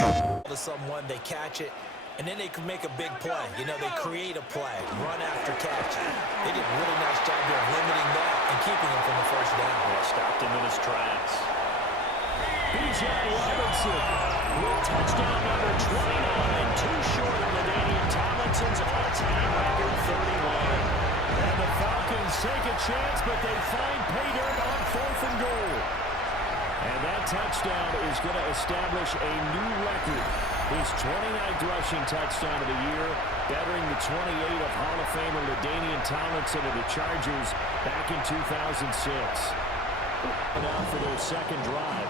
To someone, they catch it, and then they can make a big play. You know, they create a play, run after catch. They did a really nice job there of limiting that and keeping him from the first down. Yeah, stopped him in his tracks. Bijan Robinson with touchdown number 29, too short of LaDainian Tomlinson's all-time record 31. And the Falcons take a chance, but they find pay dirt on 4th and goal. And that touchdown is going to establish a new record. His 29th rushing touchdown of the year, bettering the 28 of Hall of Famer LaDainian Tomlinson of the Chargers back in 2006. Now for their second drive.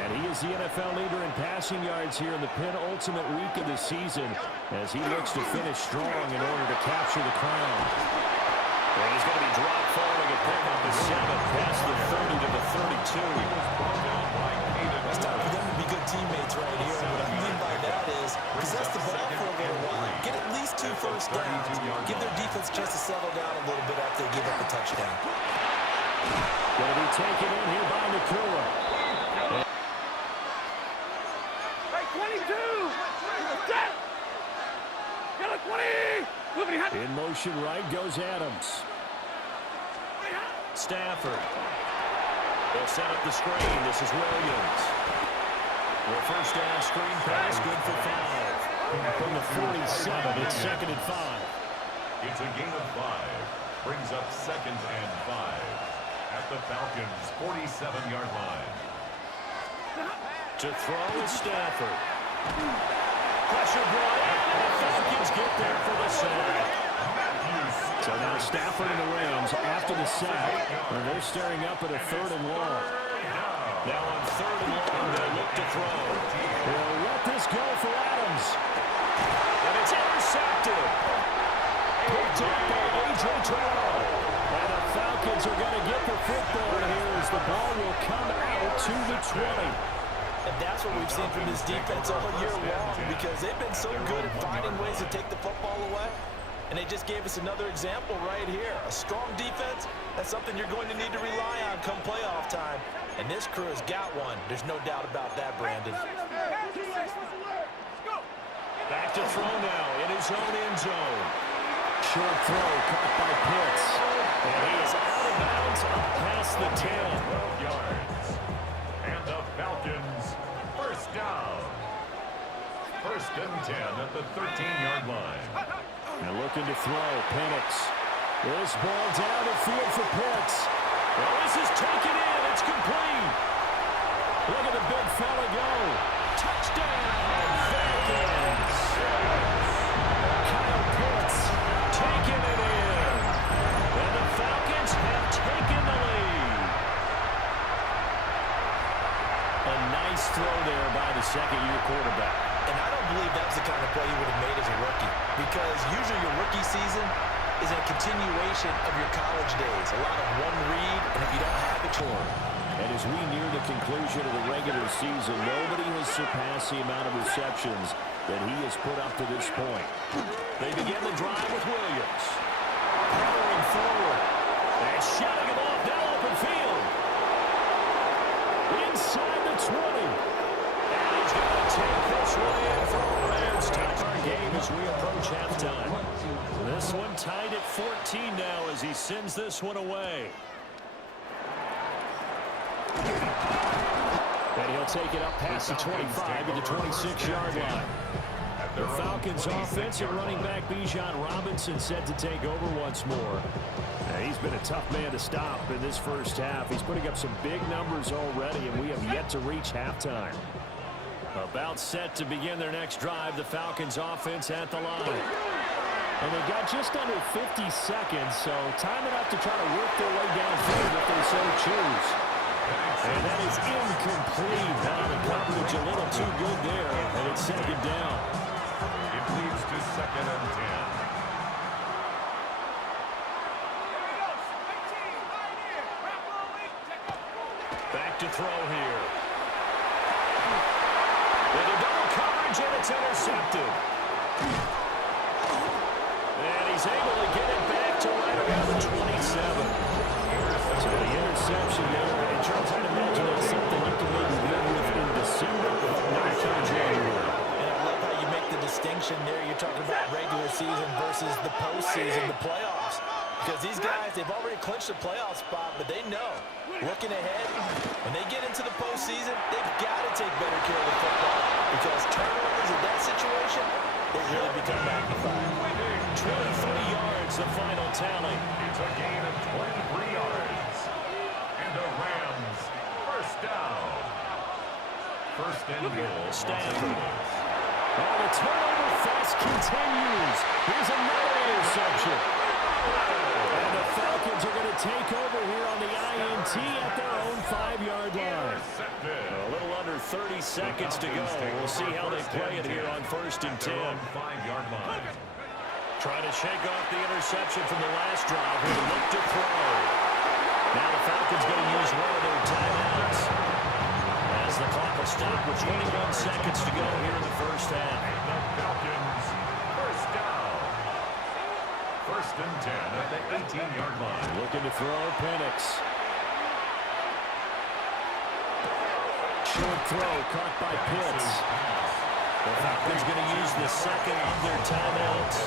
And he is the NFL leader in passing yards here in the penultimate week of the season as he looks to finish strong in order to capture the crown. And he's going to be dropped following a pickup of 7 past the 30 to the 32. It's time for them to be good teammates right here. And what I mean by that is possess the ball for a little while. Get at least 2 first downs. Give their defense a chance to settle down a little bit after they give up a touchdown. Going to be taken in here by Nakua. Hey, 22! Set! Get a 20! In motion right goes Adams. Stafford. They'll set up the screen. This is Williams. The first down screen pass, good for 5. From the 47, it's 2nd and 5. It's a gain of 5. Brings up 2nd and 5 at the Falcons' 47-yard line. To throw is Stafford. Pressure brought in, and the Falcons get there for the sack. So now Stafford and the Rams after the sack, and they're staring up at a 3rd and long. Now on 3rd and long, they'll look to throw. They'll let this go for Adams. And it's intercepted. Picked up by A.J. Terrell. And the Falcons are going to get the football here as the ball will come out to the 20. And that's what we've seen from this defense all year long because they've been so good at finding ways to take the football away. And they just gave us another example right here. A strong defense, that's something you're going to need to rely on come playoff time. And this crew has got one. There's no doubt about that, Brandon. Back to throw now in his own end zone. Short throw caught by Pitts. And he is out of bounds up past the 10. 12 yards. And the Falcons, first down. 1st and 10 at the 13-yard line. And looking to throw, Penix. This ball down the field for Pitts. Well, this is taken in. It's complete. Look at the big fella go. Touchdown, Falcons. Kyle Pitts taking it in. And the Falcons have taken the lead. A nice throw there by the second-year quarterback. And I don't believe that was the kind of play you would have made as a rookie because usually your rookie season is a continuation of your college days. A lot of one read, and if you don't have it, and as we near the conclusion of the regular season, nobody has surpassed the amount of receptions that he has put up to this point. They begin the drive with Williams. Powering forward. And shutting him off now open field. Inside the 20. And he's going to take this one in for a Rams touchdown game as we approach halftime. This one tied at 14 now as he sends this one away. And he'll take it up past the 25 to the 26-yard line. The Falcons offense and running back Bijan Robinson set to take over once more. Now, he's been a tough man to stop in this first half. He's putting up some big numbers already, and we have yet to reach halftime. About set to begin their next drive, the Falcons offense at the line. And they've got just under 50 seconds, so time enough to try to work their way downfield if they so choose. And that is incomplete. Now the coverage a little too good there, and it's 2nd down. It leads to 2nd and 10. Back to throw here. With a double coverage, and it's intercepted. And he's able to get it back to right around the 27. So the interception there. And Charles, I'd imagine that's something you can maybe live with in December, but not in January. situation there, you're talking about regular season versus the postseason, the playoffs. Because these guys, they've already clinched the playoff spot, but they know, looking ahead, when they get into the postseason, they've got to take better care of the football. Because turnovers in that situation, they really become magnified. 23 yards, the final tally. It's a gain of 23 yards. And the Rams, first down. First and goal. Stanford. And the turnover fest continues. Here's another interception. And the Falcons are going to take over here on the INT at their own 5-yard line. A little under 30 seconds to go. We'll see how they play it here on 1st and 10. 5-yard line. Trying to shake off the interception from the last drive. Here, look to throw. Now the Falcons going to use one of their timeouts. As the clock will stop with 21 seconds to go here in the first half. The Falcons, first down. First and 10 at the 18-yard line. Looking to throw, Penix. Short throw, caught by Pitts. The Falcons going to use the second of their timeouts.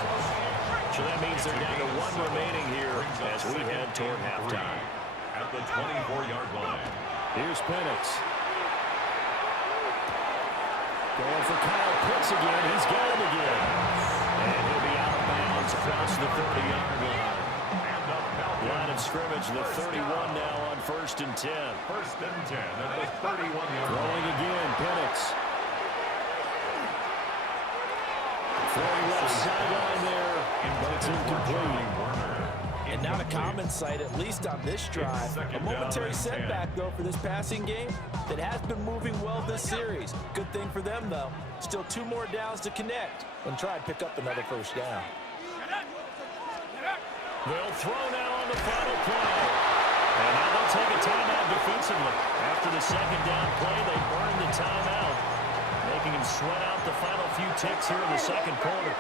So that means they're down to 1 remaining here as we head toward halftime. At the 24-yard line. Here's Penix. Going for Kyle Pitts again. He's got him again. And he'll be out of bounds across the 30-yard line. And the Falcons. Line of scrimmage, the 31 now on 1st and 10. First and 10 at the 31-yard line. Throwing again, Penix. Throwing left sideline there, but it's incomplete. And not a common sight, at least on this drive. A momentary setback, though, for this passing game that has been moving well this series. Good thing for them, though. Still 2 more downs to connect and try and pick up another first down. They'll throw now on the final play. And now they'll take a timeout defensively. After the second down play, they burn the timeout, making him sweat out the final few ticks here in the second quarter.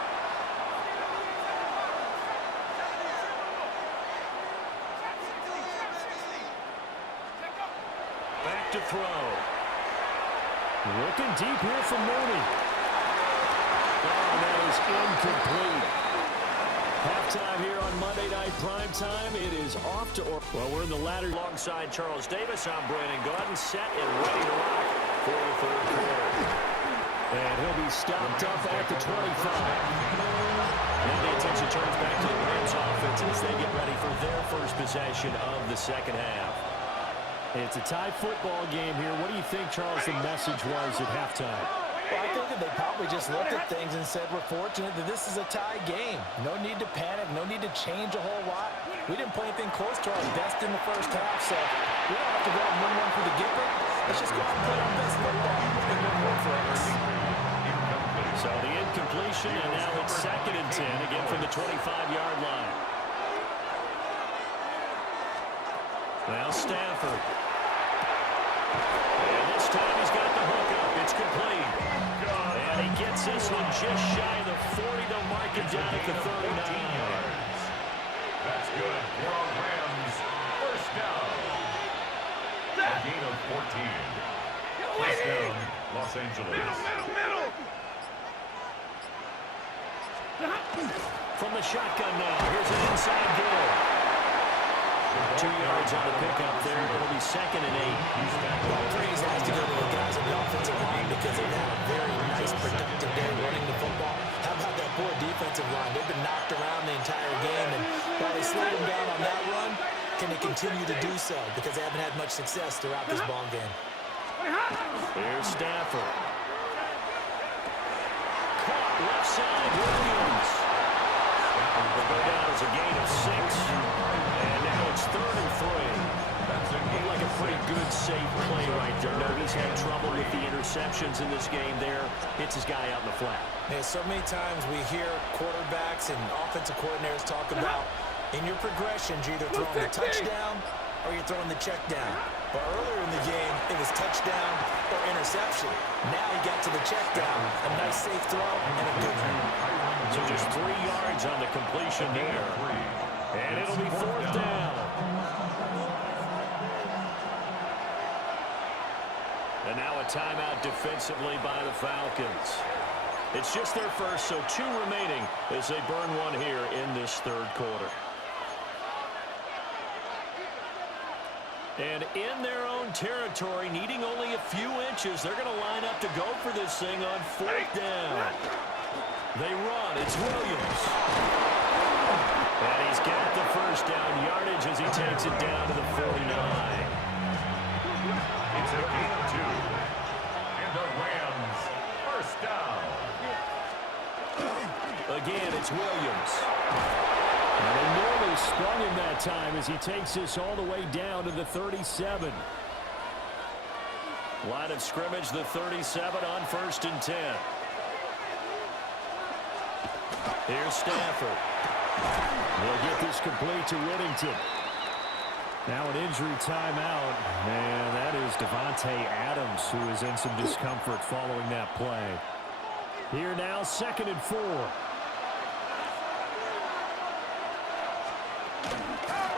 Back to throw. Looking deep here for Mooney. Oh, that is incomplete. Halftime here on Monday Night Primetime. It is off to well, we're in the latter alongside Charles Davis. I'm Brandon Gaudin, set and ready to rock for the third quarter. And he'll be stopped up at the 25. Now the attention turns back to the Rams offense as they get ready for their first possession of the second half. It's a tie football game here. What do you think, Charles, the message was at halftime? Well, I think that they probably just looked at things and said, we're fortunate that this is a tie game. No need to panic, no need to change a whole lot. We didn't play anything close to our best in the first half, so we don't have to go and win one for the Gipper. Let's just go out and play our best football and win one for us. So the incompletion, and now it's 2nd and 10, again from the 25-yard line. Now Stafford. And this time he's got the hook up. It's complete. And he gets this one just shy of the 40. They'll mark him down at the 39. That's good for our Rams. First down. A gain of 14. First down, Los Angeles. Middle. From the shotgun now. Here's an inside goal. 2 yards on the pickup there. It'll be 2nd and 8. Well, praise has to go to the guys on the offensive line because they've had a very nice, productive day running the football. How about that poor defensive line? They've been knocked around the entire game, and while they slowed them down on that run, can they continue to do so? Because they haven't had much success throughout this ball game. Here's Stafford. Caught left side, Williams. Will go down as a gain of 6. And now it's 3rd and 3. Looked like a pretty good, safe play right there. No, he's had trouble with the interceptions in this game there. Hits his guy out in the flat. Yeah, so many times we hear quarterbacks and offensive coordinators talk about in your progressions, you're either throwing the touchdown or you're throwing the check down. But earlier in the game, it was touchdown or interception. Now he got to the check down, a nice safe throw, and a good one. So just 3 yards on the completion there. And it'll be 4th down. And now a timeout defensively by the Falcons. It's just their first, so 2 remaining as they burn one here in this third quarter. And in their own territory, needing only a few inches, they're going to line up to go for this thing on 4th down. They run. It's Williams. And he's got the first down yardage as he takes it down to the 49. It's a gain of 2. And the Rams, first down. Again, it's Williams. And they nearly sprung him that time as he takes this all the way down to the 37. Line of scrimmage, the 37 on 1st and 10. Here's Stafford. They'll get this complete to Whittington. Now an injury timeout, and that is Devontae Adams, who is in some discomfort following that play. Here now, 2nd and 4.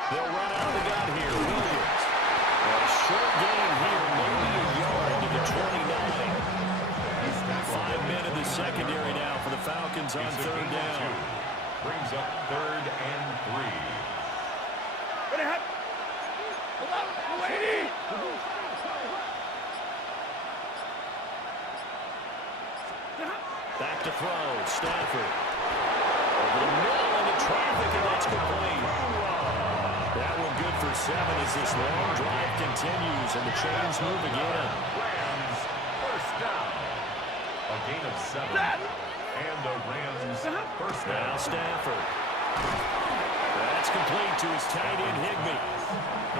They'll run out of the gun here. Williams. A short gain here, maybe a yard to the 29. 5 men in the secondary now for the Falcons on 3rd down. Brings up 3rd and 3. Back to throw. Stafford. Over the middle into traffic, and that's complete. That one good for 7 as this long drive continues, and the chains move again. Rams, first down. A gain of 7. And the Rams, first down. Now Stafford. That's complete to his tight end, Higbee.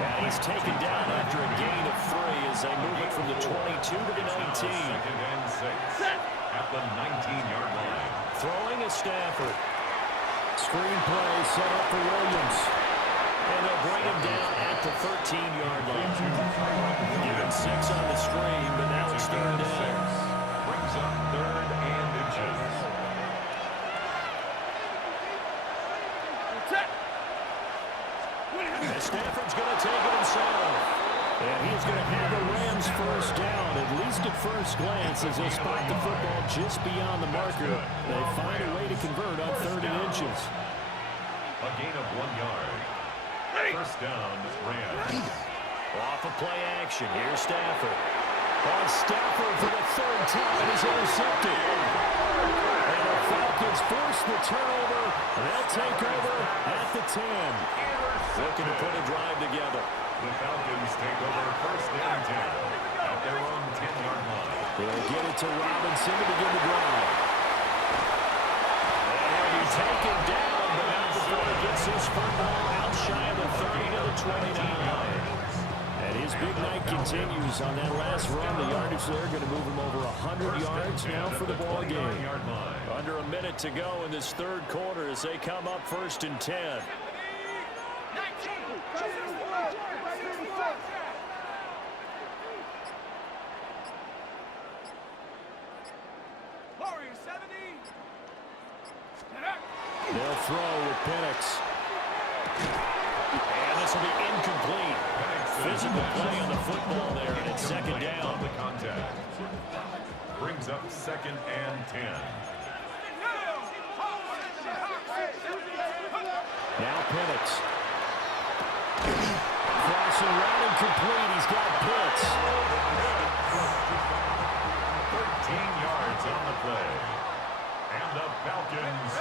And he's taken down after a gain of 3 as they move it from the 22 to the 19. 2nd and 6 at the 19-yard line. Throwing is Stafford. Screen play set up for Williams. And they'll bring him down at the 13-yard line. Given 6 on the screen, but now it's 3rd down. Brings up 3rd and inches. And Stafford's going to take it himself. And he's going to have the Rams first down, at least at first glance, as they spot the football just beyond the marker. They find a way to convert on 3rd and inches. A gain of 1 yard. First down, Rams. Off of play action, here's Stafford. On Stafford for the 3rd time, he's intercepted. And the Falcons force the turnover. They'll take over at the 10. Looking to put a drive together. The Falcons take over 1st and 10 at their own 10-yard line. They'll get it to Robinson to begin the drive. And he'll be taken down, but not before he gets his football out shy of the 30 to the 29. And his big night continues on that last run. The yardage there going to move him over 100 yards now for the ball game. Under a minute to go in this 3rd quarter as they come up 1st and 10. They'll throw with Penix. And this will be incomplete. Physical play on the football there, and it's 2nd down. The contact brings up 2nd and 10. Now Penix. Crossing route incomplete. He's got Pitts. 13 yards on the play. And the Falcons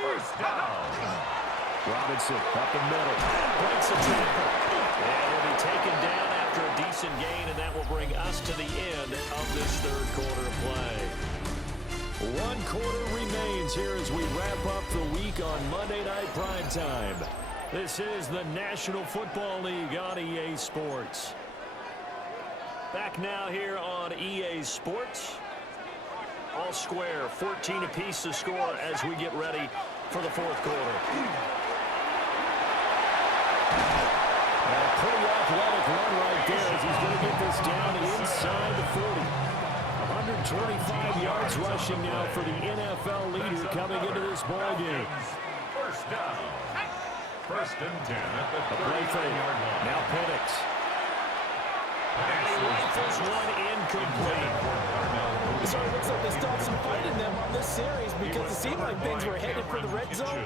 first down. Robinson up the middle. Breaks a tackle. And will be taken down after a decent gain, and that will bring us to the end of this 3rd quarter of play. 1 quarter remains here as we wrap up the week on Monday Night Primetime. This is the National Football League on EA Sports. Back now here on EA Sports. All square, 14 apiece to score as we get ready for the 4th quarter. And a pretty athletic run right there as he's going to get this down inside the 40. 125 yards rushing now for the NFL leader coming into this ball game. First down. 1st and 10 at the 30-yard line. Now Penix. Rifles one incomplete. So it looks like they still have some fight in them on this series because it seemed like things were headed for the red zone.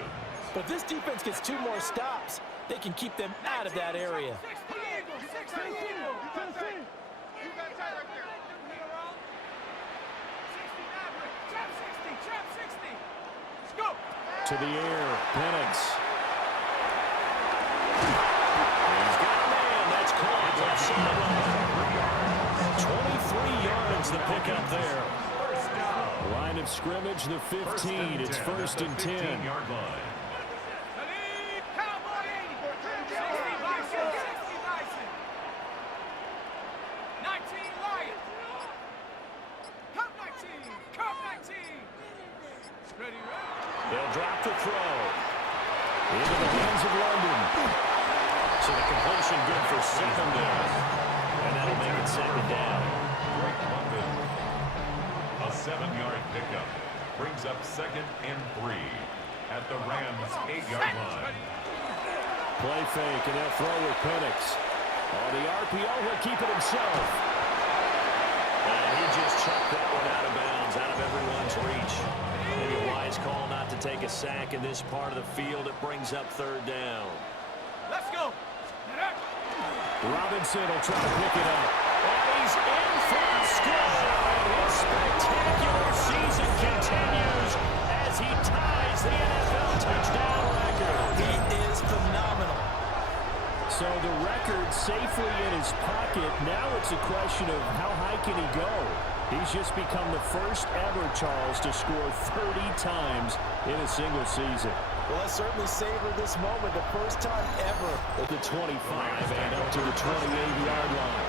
But if this defense gets 2 more stops, they can keep them out of that area. To the air, Penix. He's got a man. That's caught. Left sideline. 23 yards the pickup there. Line of scrimmage, the 15. It's 1st and 10. They'll drop the throw. Into the hands of London. So the completion good for 2nd down. And that'll make it 2nd down. Great London. A 7-yard pickup brings up 2nd and 3 at the Rams' 8-yard line. Play fake, and they'll throw with Penix. On the RPO, he'll keep it himself. And he just chucked that one out of bounds, out of everyone's reach. Maybe a wise call not to take a sack in this part of the field. It brings up 3rd down. Let's go. Robinson will try to pick it up. And he's in for a score. And his spectacular season continues as he ties the NFL touchdown record. He is phenomenal. So the record safely in his pocket. Now it's a question of how high can he go? He's just become the first ever, Charles, to score 30 times in a single season. Well, let's certainly savor this moment. The first time ever. At the 25 and up to the 28-yard line.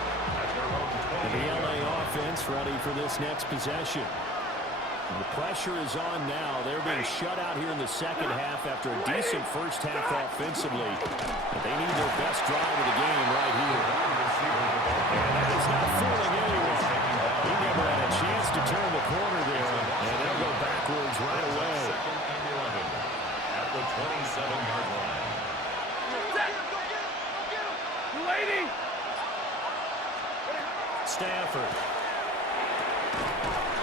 And the LA offense ready for this next possession. And the pressure is on now. They're being shut out here in the second half after a decent first half offensively. But they need their best drive of the game right here. And that is not fooling anyone. He never had a chance to turn the corner there. And they'll go backwards right away. At the 27-yard line. Stafford.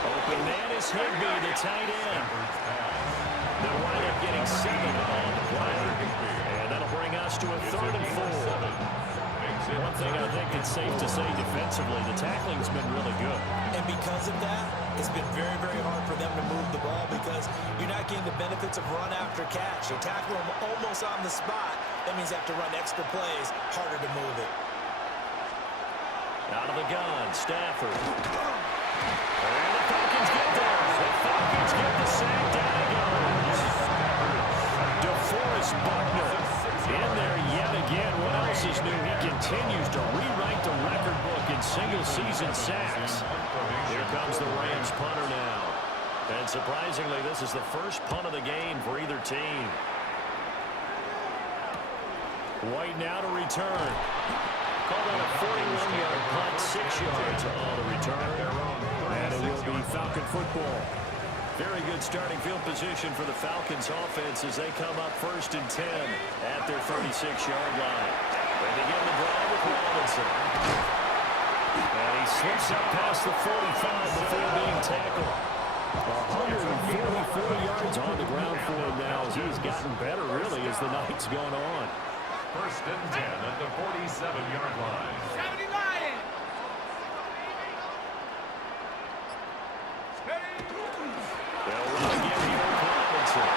Open man is Higbee, the tight end. They'll wind up getting 7 on the play. And that'll bring us to a 3rd and 4. One thing I think it's safe to say defensively, the tackling's been really good. And because of that, it's been very, very hard for them to move the ball because you're not getting the benefits of run after catch. They tackle them almost on the spot. That means they have to run extra plays, harder to move it. Out of the gun, Stafford. And the Falcons get there. The Falcons get the sack. Down he goes. DeForest Buckner in there yet again. What else is new? He continues to rewrite the record book in single-season sacks. Here comes the Rams punter now. And surprisingly, this is the first punt of the game for either team. White now to return. Called on a 41-yard punt, 6 yards on the return. And it will be Falcon football. Very good starting field position for the Falcons offense as they come up 1st and 10 at their 36-yard line. They begin the drive with Robinson. And he slips up past the 45 before being tackled. 144 yards on the ground for him now as he's gotten better really as the night's gone on. 1st and 10 at the 47-yard line. 70 Lions. They'll run again here with Robinson.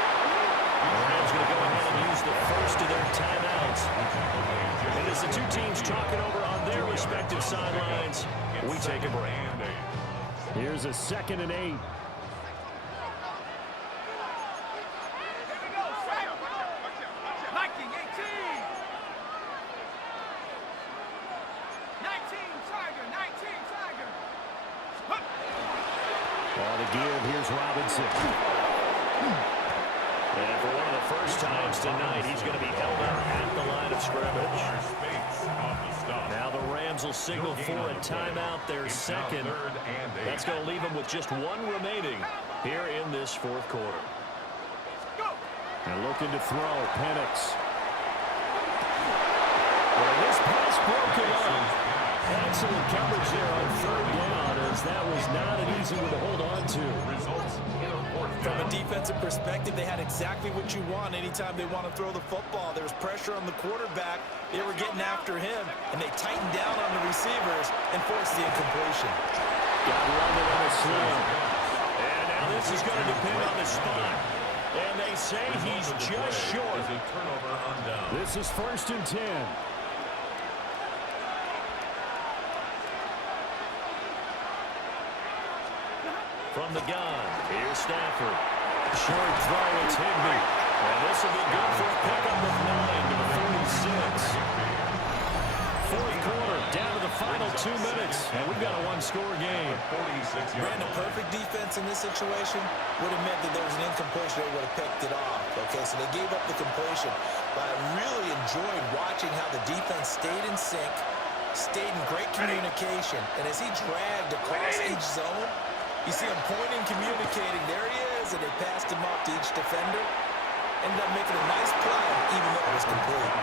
The Rams going to go ahead and use the first of their timeouts. And as the two teams talking over on their respective sidelines, we take a break. Here's a 2nd and 8. On the give, here's Robinson. And for one of the first times tonight, he's going to be held up at the line of scrimmage. Now the Rams will signal for a timeout, their 2nd. That's going to leave them with just 1 remaining here in this 4th quarter. And looking to throw, Penix. Well, this pass broken up. Excellent coverage there on third down, as that was not an easy one to hold on to. From a defensive perspective, they had exactly what you want anytime they want to throw the football. There was pressure on the quarterback. They were getting after him, and they tightened down on the receivers and forced the incompletion. Got London on a slam. And now this is going to depend on the spot. And they say he's just short. This is 1st and 10. From the gun, here's Stafford. Short throw, it's Higbee. And this will be good for a pickup of 9 to the 46. Fourth quarter, down to the final 2 minutes, and we've got a one-score game. Ran a perfect defense in this situation. Would have meant that there was an incompletion. They would have picked it off. Okay, so they gave up the completion. But I really enjoyed watching how the defense stayed in sync, stayed in great communication, and as he dragged across each zone, you see him pointing, communicating. There he is, and they passed him off to each defender. Ended up making a nice play, even though it was complete.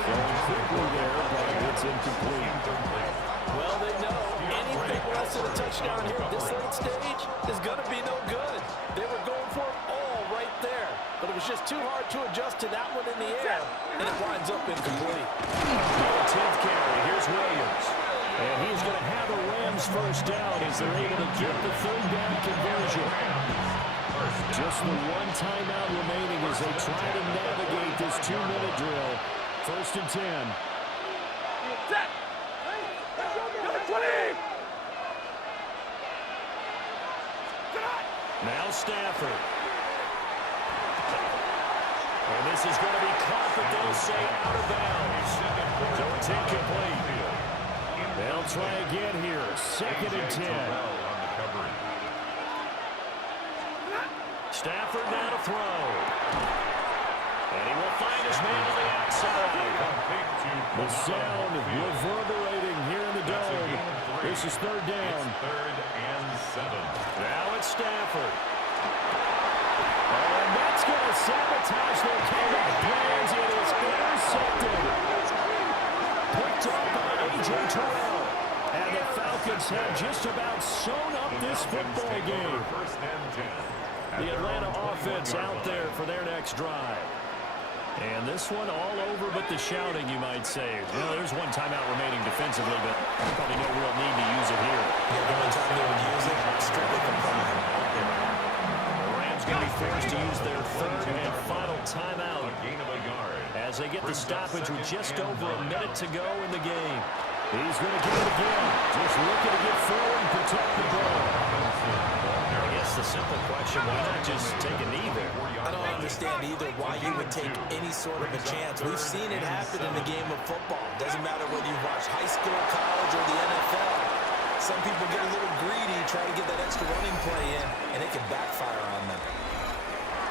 Going quickly there, but it's incomplete. Well, they know anything less than a touchdown here at this late stage is going to be no good. They were going for it all right there, but it was just too hard to adjust to that one in the air, and it winds up incomplete. 10th carry, here's Williams. And he's going to have a Rams first down as they're able to get the third down conversion. Just the one timeout remaining as they try to navigate this 2-minute drill. 1st and 10. Now Stafford. And this is going to be caught, but they'll say out of bounds. So it's incomplete. They'll try again here. 2nd and 10. Stafford now to throw. And he will find his man on the outside. The sound reverberating here in the dome. This is 3rd down. 3rd and 7. Now it's Stafford. And that's going to sabotage their comeback plans. It is intercepted. Picked up by A.J. Terrell. And the Falcons have just about sewn up this football game. The Atlanta offense out there for their next drive. And this one all over but the shouting, you might say. Well, there's one timeout remaining defensively, but probably no real need to use it here. Yeah, the only time they would use it, strictly for prime. The Rams going to be forced to use their 3rd and final timeout as they get the stoppage with just over a minute to go in the game. He's going to get it again. Just looking to get forward and protect the ball. I guess the simple question, why not just take a knee there? I don't understand either why you would take any sort of a chance. We've seen it happen in the game of football. Doesn't matter whether you watch high school, college, or the NFL. Some people get a little greedy, try to get that extra running play in, and it can backfire on them.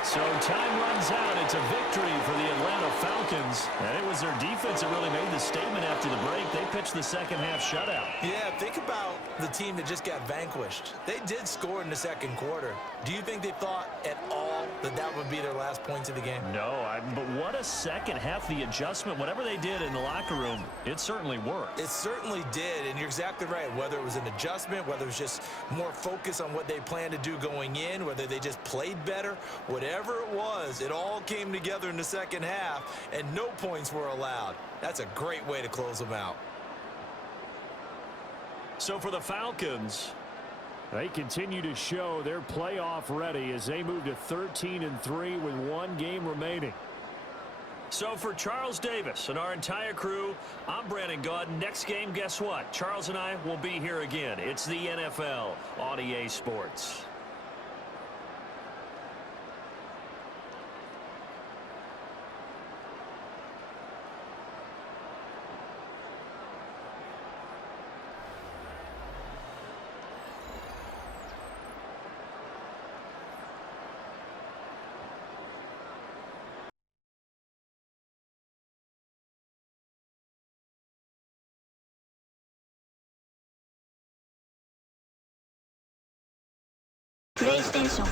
So time runs out. It's a victory for the Atlanta Falcons. And it was their defense that really made the statement after the break. They pitched the second half shutout. Yeah, think about the team that just got vanquished. They did score in the second quarter. Do you think they thought at all that that would be their last points of the game? No, but what a second half. The adjustment, whatever they did in the locker room, it certainly worked. It certainly did, and you're exactly right. Whether it was an adjustment, whether it was just more focus on what they planned to do going in, whether they just played better, whatever it was, it all came together in the second half, and no points were allowed. That's a great way to close them out. So for the Falcons, they continue to show they're playoff ready as they move to 13-3 with one game remaining. So for Charles Davis and our entire crew, I'm Brandon Gaudin. Next game, guess what? Charles and I will be here again. It's the NFL on EA Sports. PlayStation